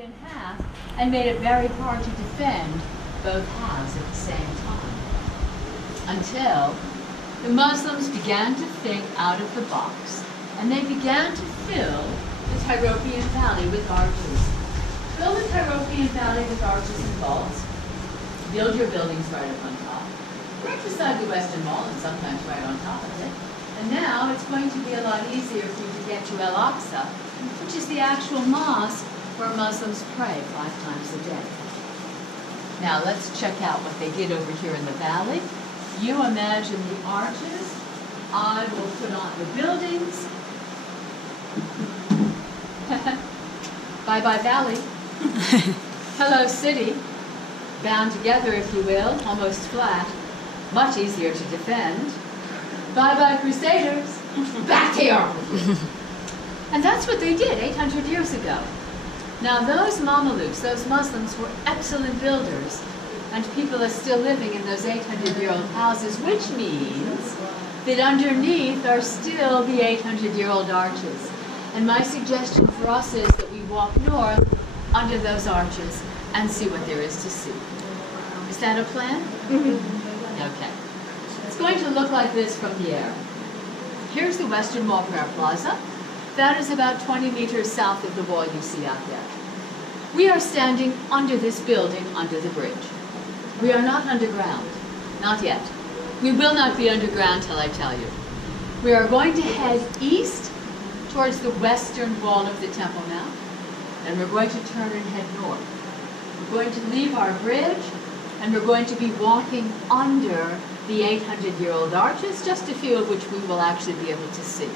in half and made it very hard to defend both halves at the same time. Until the Muslims began to think out of the box, and they began to fill the Tyropian Valley with arches. Fill the Tyropian Valley with arches and vaults. Build your buildings right up on top. Right beside the Western Wall and sometimes right on top of it. And now it's going to be a lot easier for you to get to Al-Aqsa, which is the actual mosque where Muslims pray 5 times a day. Now let's check out what they did over here in the valley. You imagine the arches. I will put on the buildings. Bye-bye valley. Hello city. Bound together, if you will, almost flat. Much easier to defend. Bye-bye crusaders. Back here. And that's what they did 800 years ago. Now those Mamelukes, those Muslims, were excellent builders, and people are still living in those 800-year-old houses, which means that underneath are still the 800-year-old arches. And my suggestion for us is that we walk north under those arches and see what there is to see. Is that a plan? Okay. It's going to look like this from the air. Here's the Western Wall Prayer Plaza. That is about 20 meters south of the wall you see out there. We are standing under this building, under the bridge. We are not underground. Not yet. We will not be underground till I tell you. We are going to head east towards the western wall of the Temple Mount, and we're going to turn and head north. We're going to leave our bridge, and we're going to be walking under the 800-year-old arches, just a few of which we will actually be able to see.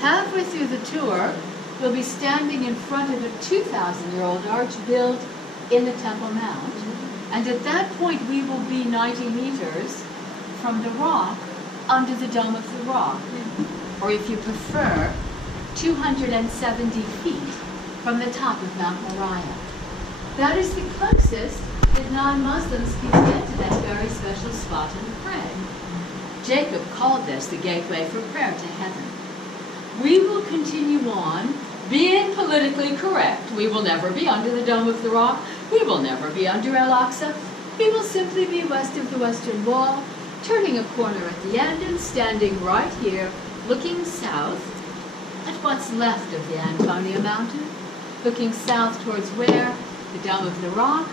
Halfway through the tour, we'll be standing in front of a 2,000-year-old arch built in the Temple Mount, and at that point we will be 90 meters from the rock under the Dome of the Rock, or if you prefer, 270 feet from the top of Mount Moriah. That is the closest that non-Muslims can get to that very special spot and pray. Jacob called this the gateway for prayer to heaven. We will continue on being politically correct. We will never be under the Dome of the Rock. We will never be under Al-Aqsa. We will simply be west of the Western Wall, turning a corner at the end and standing right here, looking south at what's left of the Antonia Mountain, looking south towards where? The Dome of the Rock.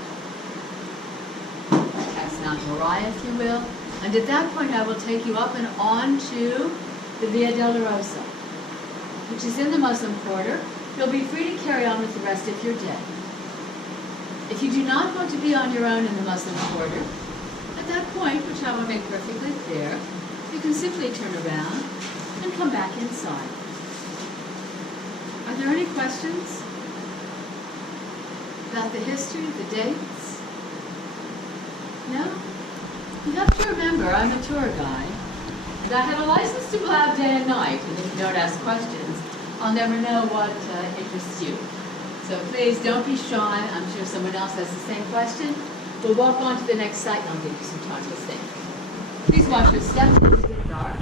That's Mount Moriah, if you will. And at that point, I will take you up and on to the Via Dolorosa, which is in the Muslim quarter. You'll be free to carry on with the rest of your day. If you do not want to be on your own in the Muslim quarter, at that point, which I will make perfectly clear, you can simply turn around and come back inside. Are there any questions about the history, the dates? No? You have to remember, I'm a tour guide, and I have a license to go out day and night, and if you don't ask questions, I'll never know what interests you. So please don't be shy. I'm sure someone else has the same question. We'll walk on to the next site, and I'll give you some time to think. Please watch your steps. It's a bit dark.